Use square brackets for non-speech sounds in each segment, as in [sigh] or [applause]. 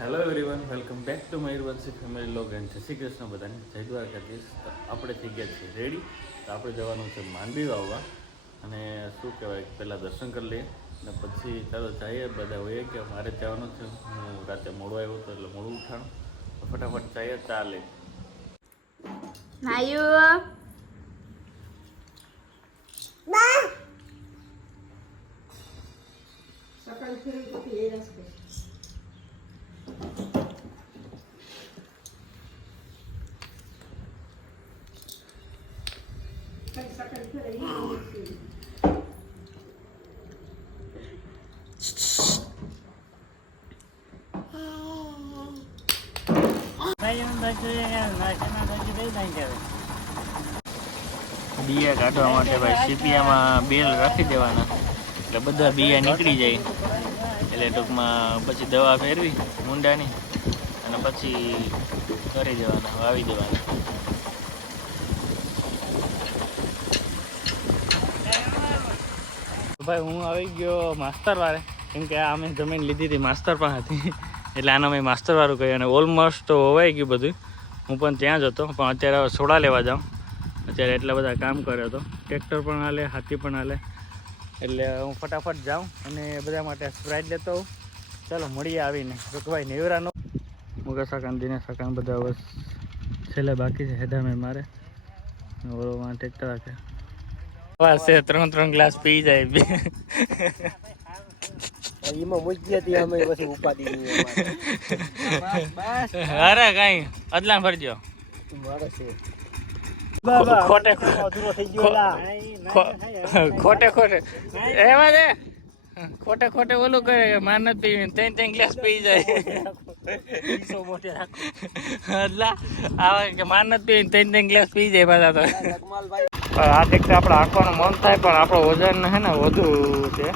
Hello everyone welcome back to Mayurvanshi family log and Jai Shri Krishna બધાને. જય દ્વારકાધીશ. તો આપણે થઈ ગયા છીએ રેડી તો આપણે જવાનું છે માંડવી વાવવા. અને શું કહેવાય પહેલાં દર્શન કરી લઈએ. અને પછી ચાલો જઈએ બધા હોઈએ કે મારે જવાનું છે. હું રાતે મોડો આવ્યો હતો એટલે મોડું ઉઠાણ. તો ફટાફટ જઈએ ચાલે લઈએ. નાયુ. બિયા કાઢવા માટે ભાઈ સીપિયામાં બેલ રાખી દેવાના. એટલે બધા બિયા નીકળી જાય. એટલે ટૂંકમાં પછી દવા ફેરવી, મુંડાની, અને પછી કરી દેવાના વાવી દેવાના. ભાઈ, હું આવી ગયો માસ્તરવાળે કેમ કે આ અમે જમીન લીધી હતી માસ્તર પણ હતી એટલે આના મેં માસ્તરવાળું કહ્યું અને ઓલમોસ્ટ તો હોવાઈ ગયું બધું. હું પણ ત્યાં જ હતો, પણ અત્યારે હવે સોડા લેવા જાઉં. અત્યારે એટલા બધા કામ કર્યો હતો ટ્રેક્ટર પણ હાલે, હાથી પણ હાલે. એટલે હું ફટાફટ જાઉં અને બધા માટે સ્પ્રાઇટ લેતો હોઉં ચાલો, મળીએ આવીને. રૂકભાઈ નેવરાનો. મુગા સાકાન દિને સાકાન, બધા બસ છેલ્લે બાકી છે હેદામે મેં મારે ઓલોમાં ટ્રેક્ટર રાખે છે ત્રણ ત્રણ ગ્લાસ પી જાય બે. એમાં મૂકી હતી અમે પછી ઉપાડી અરે કઈ અદલા ફરજો. મારે છે. ખોટે અધૂરો થઈ ગયો લા. ખો- ખોટે ખોટે. એમાં છે? ખોટે ખોટે ઓલું કરે કે માર નથી પીવી ત્રણ ત્રણ ગ્લાસ પી જાય. અદલા આવે કે માર નથી પીવી ત્રણ ત્રણ ગ્લાસ પી જાય પાછા તો. આ દેખતા આપણે આંખવાનું મન થાય, પણ આપણો વજન છે ને વધુ છે.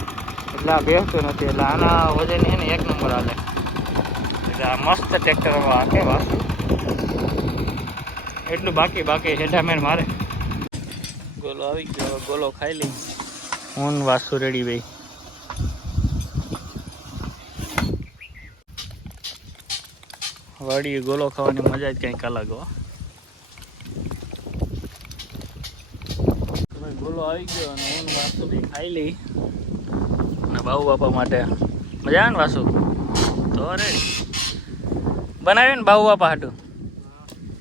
એટલે આ બેસતું નથી, એટલે આના વજન છે ને એક નંબર હાલે. એટલે આ મસ્ત ટ્રેક્ટર હાકે વાસ એટલું બાકી બાકી હેઠામેન મારે. ગોલો આવી ગયો ગોલો ખાઈ લઈ. હું વાસુ રેડી ભાઈ વળી ગોલો ખાવાની મજા જ કંઈક અલગ હો. ગોલો આવી ગયો અને હું વાસુ બી ખાઈ લઈ. અને બાબુ બાપા માટે મજા આવે ને વાસુ? તો રેડી. બનાવ્યું ને બાબુ બાપા હાટું?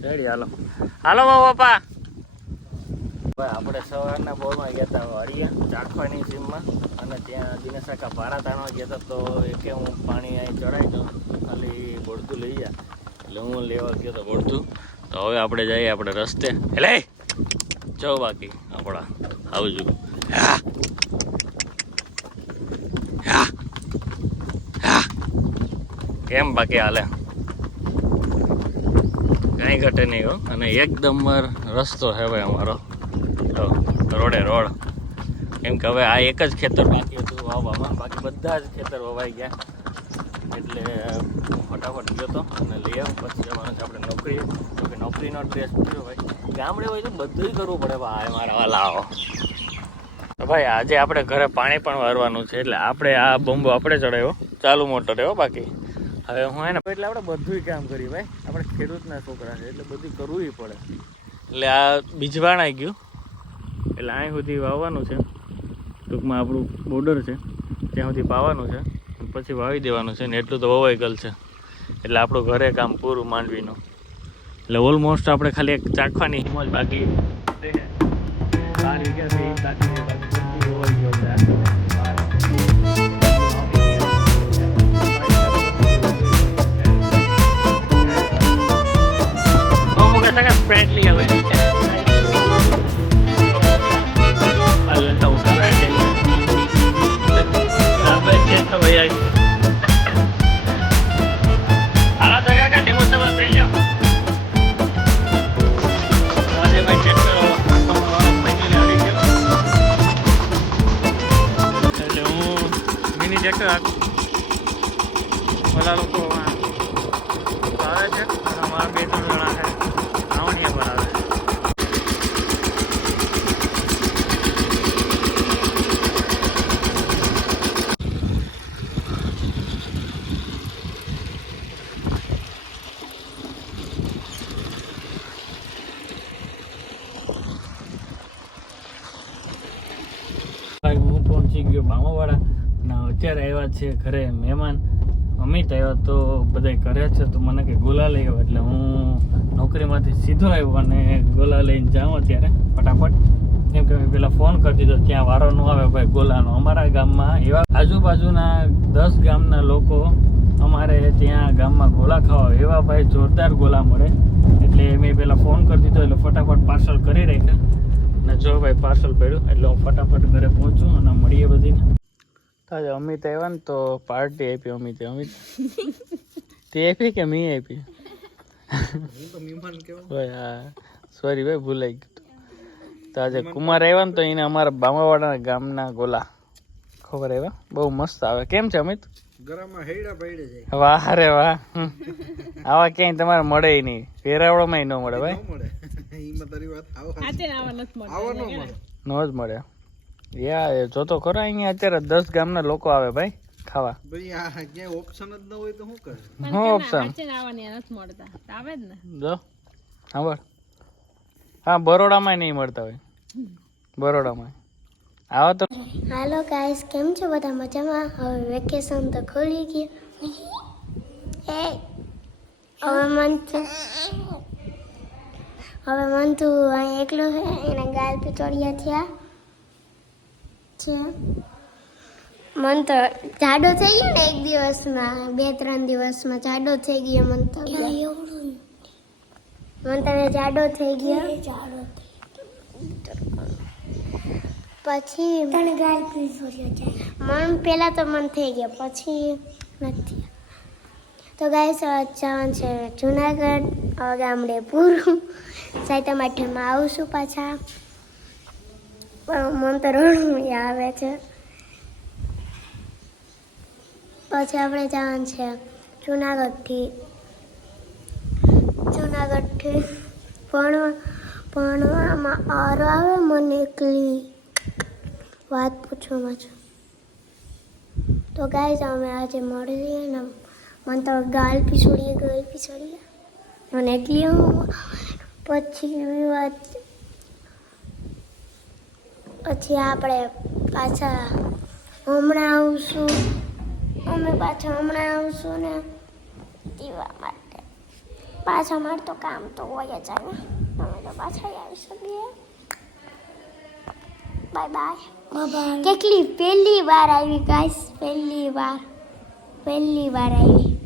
રેડી, હાલો. હાલો બાબુ બાપા. ભાઈ આપણે સવારના બોલમાં ગયા હતા વાડિયા ચાખવાની સીમમાં અને ત્યાં દિનેશ કાકા ભાડા તાણવા ગયા હતા તો એકે હું પાણી અહીં ચડાવી દઉં. ખાલી બળતું લઈ જા એટલે હું લેવા ગયો તો બળતું. તો હવે આપણે જઈએ આપણે રસ્તે. એટલે જો બાકી? આવજો કેમ બાકી હાલે? કાંઈ ઘટે નહીં હો. અને એકદમ રસ્તો છે ભાઈ અમારો. તો રોડે રોડ. કેમ કે હવે આ એક જ ખેતર બાકી હતું વાવવામાં. બાકી બધા જ ખેતર વવાઈ ગયા. એટલે ફટાફટ ગયો હતો અને લઈ આવ્યો. પછી જવાનું છે આપણે નોકરી તો કે નોકરીનો ડ્રેસ પૂછ્યો ભાઈ. ગામડે હોય તો બધું કરવું પડે ભાઈ મારા વાલા આવો તો ભાઈ, આજે આપણે ઘરે પાણી પણ વારવાનું છે, એટલે આપણે આ બોમ્બો આપણે ચડાવ્યો. ચાલુ મોટર એવો બાકી. હવે હું એને એટલે આપણે બધું કામ કરીએ ભાઈ. આપણે ખેડૂતના છોકરા છે, એટલે બધું કરવું પડે. એટલે આ બીજવાણ આવી ગયું. એટલે અહીં સુધી વાવવાનું છે. ટૂંકમાં આપણું બોર્ડર છે ત્યાં સુધી પાવાનું છે. પછી વાવી દેવાનું છે ને એટલું તો વવાઈ ગયેલ છે. એટલે આપણું ઘરે કામ પૂરું માંડવીનું. એટલે ઓલમોસ્ટ આપણે ખાલી એક ચાખવાની હિંમત બાકી. પહોંચી ગયો બામાવાડા અને અત્યારે આવ્યા છે ઘરે મહેમાન. અમિત આવ્યા તો બધા ઘરે છે તો મને કે ગોલા લઈ આવ્યો એટલે હું નોકરીમાંથી સીધો આવ્યો અને ગોલા લઈને જાઉં અત્યારે, ફટાફટ. કેમ કે મેં પેલા ફોન કરી દીધો, ત્યાં વારો ન આવે ભાઈ ગોલાનો. અમારા ગામમાં એવા આજુબાજુના દસ ગામના લોકો અમારે ત્યાં ગામમાં ગોલા ખાવા. એવા ભાઈ જોરદાર ગોલા મળે. એટલે મેં પેલા ફોન કરી દીધો, એટલે ફટાફટ પાર્સલ કરી રાખ્યા. અને જો ભાઈ પાર્સલ પડ્યું એટલે હું ફટાફટ ઘરે પહોંચું અને મળીએ બધીને. તાજે અમિત આવ્યા ને તો પાર્ટી આપી અમિતે અમિત. [laughs] તે આપી કે મેં આપી? સોરી ભાઈ ભૂલાઈ ગયું તો આજે કુમાર આવ્યા ને તો એને અમારા બામાવાડા ગામના ગોલા. ખબર આવ્યા? બહુ મસ્ત આવે. કેમ છે અમિત? વાહ રે વાહ. આવા ક્યાંય તમારે મળે નહીં. વેરાવળોમાં ન મળે ભાઈ. મળે તારી વાત આવો આજે આવા નથી મળતા આવો ન મળે. નો જ મળે. યા એ જોતો ખરા અહીંયા અત્યારે દસ ગામના લોકો આવે ભાઈ ખાવા. ભાઈ આ ક્યાંય ઓપ્શન જ ન હોય તો શું કરે? શું ઓપ્શન આજે આવવાની નથી મળતા. આવે જ ને. જો સાંભળ. હા બરોડામાં નહીં મળતા હોય. બરોડામાં આવો તો હાલો ગાઈસ કેમ છો બધા? મજામાં? હવે વેકેશન તો ખુલી ગયું. એ હવે મન તો હવે મન તો અહીં એકલો છે એના ગાલ પિચોડિયા થયા છે. મન તો જાડો થઈ ગયો ને એક દિવસમાં બે ત્રણ દિવસમાં જાડો થઈ ગયો મન તો મન તો જાડો થઈ ગયો. જાડો પછી તને ગાલ મન પહેલાં તો મન થઈ ગયા પછી નથી. તો ગાય જવાનું છે જુનાગઢ ગામડે પૂરું સાયતા માઠેમાં આવશું પાછા. પણ મન તો રડવું આવે છે. પછી આપણે જવાનું છે જુનાગઢથી. જુનાગઢથી ભણવા, ભણવામાં આરો આવે મને એકલી. વાત પૂછવામાં છું તો ગાઈઝ અમે આજે મળીએ ને મને તો ગાલ પીસોડીએ ગાલ પીસોડીએ મને ઊંઘ પછી પછી આપણે પાછા હમણાં આવશું. અમે પાછા હમણાં આવશું ને દીવા માટે. પાછા મારે તો કામ તો હોય જ આવે. અમે તો પાછા આવી શકીએ. બાય બાય કેટલી પહેલી વાર આવી ગાઈસ પહેલી વાર. પહેલી વાર આવી.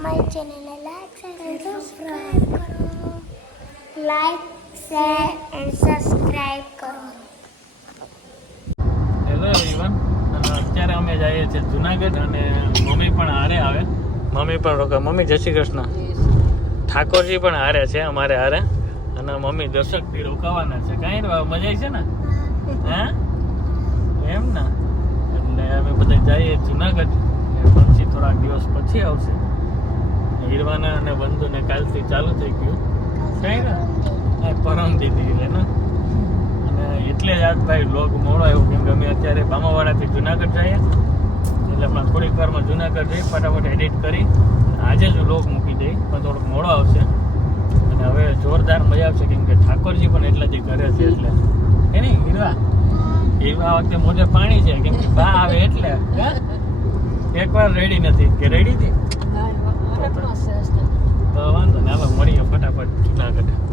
અમારી ચેનલને લાઈક શેર એન્ડ સબસ્ક્રાઇબ કરો લાઈક શેર એન્ડ સબસ્ક્રાઇબ કરો હેલો એવરીવન અને અત્યારે અમે જઈએ છીએ જુનાગઢ અને મમ્મી પણ હારે આવે. મમ્મી પણ રોકા. મમ્મી જય શ્રી કૃષ્ણ. ઠાકોરજી પણ હારે છે અમારે હારે. અને મમ્મી દર્શકથી રોકાવાના છે. કાંઈ મજા છે ને? હે. એમ ને? એટલે અમે બધા જઈએ જુનાગઢ. પછી થોડાક દિવસ પછી આવશે. હીરવાના અને બંધુને કાલથી ચાલુ થઈ ગયું. કઈ ને. પરમ દીધી એટલે ને. અને એટલે જ આજ ભાઈ લોગ મોડો આવ્યો કેમ કે અમે અત્યારે બામાવાડાથી જુનાગઢ જઈએ. એટલે હમણાં થોડીક વારમાં જુનાગઢ જઈ ફટાફટ એડિટ કરી. આજે જ લોગ મૂકી દઈ પણ થોડોક મોડો આવશે. અને હવે જોરદાર મજા આવશે કેમ કે ઠાકોરજી પણ એટલા જ ઘરે છે એટલે. એ નહીં હીરવા? હીરવા વખતે મોઢે પાણી છે કેમ કે બા આવે એટલે? એકવાર રેડી નથી કે રેડી હતી? મળીએ ફટાફટ જુનાગઢ.